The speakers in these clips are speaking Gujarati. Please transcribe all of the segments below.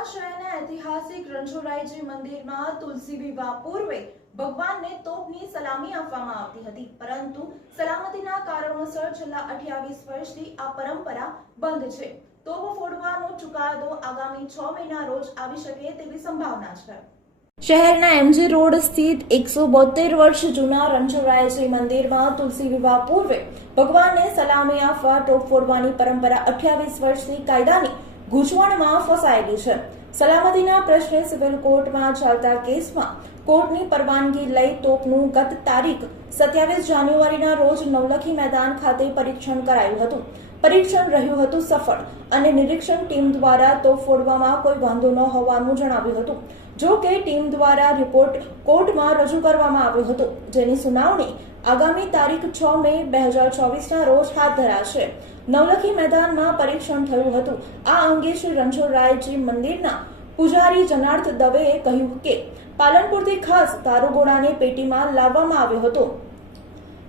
વડોદરા શહેરના ઐતિહાસિક રણછોડરાયજી મંદિરમાં તુલસી વિવાહ પૂર્વે ભગવાનને તોપની સલામી આપવામાં આવતી હતી, પરંતુ સલામતીના કારણોસર છેલ્લા 28 વર્ષથી આ પરંપરા બંધ છે. તોપ ફોડવાનો ચુકાદો આગામી 6 મેના રોજ આવી શકે તેવી સંભાવના છે. શહેરના એમજી રોડ સ્થિત 172 વર્ષ જૂના રણછોડરાયજી મંદિરમાં તુલસી વિવાહ પૂર્વે ભગવાનને સલામી આપવા ટોપ ફોડવાની પરંપરા 28 વર્ષથી કાયદાની ગૂંચવણમાં ફસાયેલી છે. સલામતીના પ્રશ્ને સિવિલ કોર્ટમાં ચાલતા કેસમાં કોર્ટની પરવાનગી લઈ તોપનું ગત તારીખ 27 જાન્યુઆરીના રોજ નવલખી મેદાન ખાતે પરીક્ષણ કરાયું હતું. પરીક્ષણ રહ્યું હતું સફળ અને નિરીક્ષણ ટીમ દ્વારા તોપ ફોડવામાં કોઈ વાંધો ન હોવાનું જણાવ્યું હતું. જો કે ટીમ દ્વારા રિપોર્ટ કોર્ટમાં રજૂ કરવામાં આવ્યો હતો, જેની સુનાવણી આગામી તારીખ 6 મે 2024ના રોજ હાથ ધરાશે. નવલખી મેદાનમાં પરીક્ષણ થયું હતું. આ અંગે શ્રી રણછોડરાયજી મંદિરના પૂજારી જનાર્થ દવેએ કહ્યું કે પાલનપુરથી ખાસ દારૂગોળાને પેટીમાં લાવવામાં આવ્યો હતો.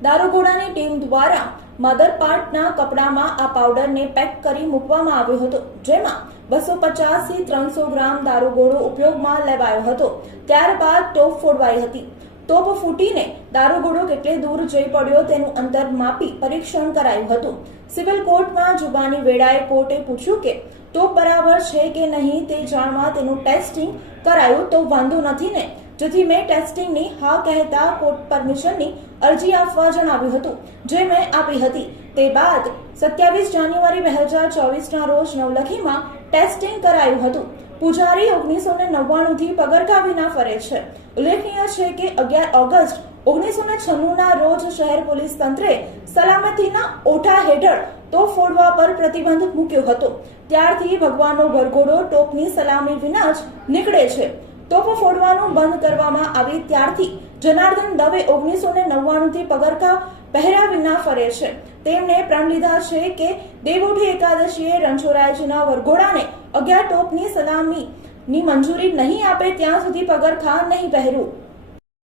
દારૂગોળાની ટીમ દ્વારા મધર પાર્ટના કપડામાં આ પાવડરને પેક કરી મૂકવામાં આવ્યો હતો, જેમાં 250 થી 300 ગ્રામ દારૂગોળો ઉપયોગમાં લેવાયો હતો. ત્યારબાદ તોપ ફોડવાઈ હતી. તોપ ફૂટીને દારૂગોળો કેટલે દૂર જઈ પડ્યો તેનું અંતર માપી પરીક્ષણ કરાયું હતું. સિવિલ કોર્ટમાં જુબાની વેળાએ કોર્ટે પૂછ્યું કે તોપ બરાબર છે કે નહીં તે જાણવા તેનું ટેસ્ટિંગ કરાયું તો વાંધો નથી ને, જેથી મેં ટેસ્ટિંગની હા કહેતા કોર્ટ પરમિશનની અરજી આપવા જણાવ્યું હતું, જે મેં આપી હતી. તે બાદ 27 જાન્યુઆરી 2024ના રોજ નવલખીમાં ટેસ્ટિંગ કરાયું હતું. પૂજારી 1999 થી પગરખા વિના ફરે છે. ઉલ્લેખનીય છે કે 11 ઓગસ્ટ 1996ના રોજ શહેર પોલીસ તંત્રે સલામતીના ઓઠા હેઠળ તોપ ફોડવા પર પ્રતિબંધ મૂક્યો હતો. ત્યારથી ભગવાનનો વરઘોડો ટોપની સલામી વિના જ નીકળે છે. તોપ ફોડવાનું બંધ કરવામાં આવી ત્યારથી જનાર્દન દવે 1999 થી પગરખા પહેર્યા વિના ફરે છે. તેમણે પ્રણ લીધા છે કે દેવઉઠી એકાદશીએ રણછોડરાયજીના વરઘોડાને 11 તોપની સલામીની મંજૂરી નહીં આપે ત્યાં સુધી પગરખા નહીં પહેરવું.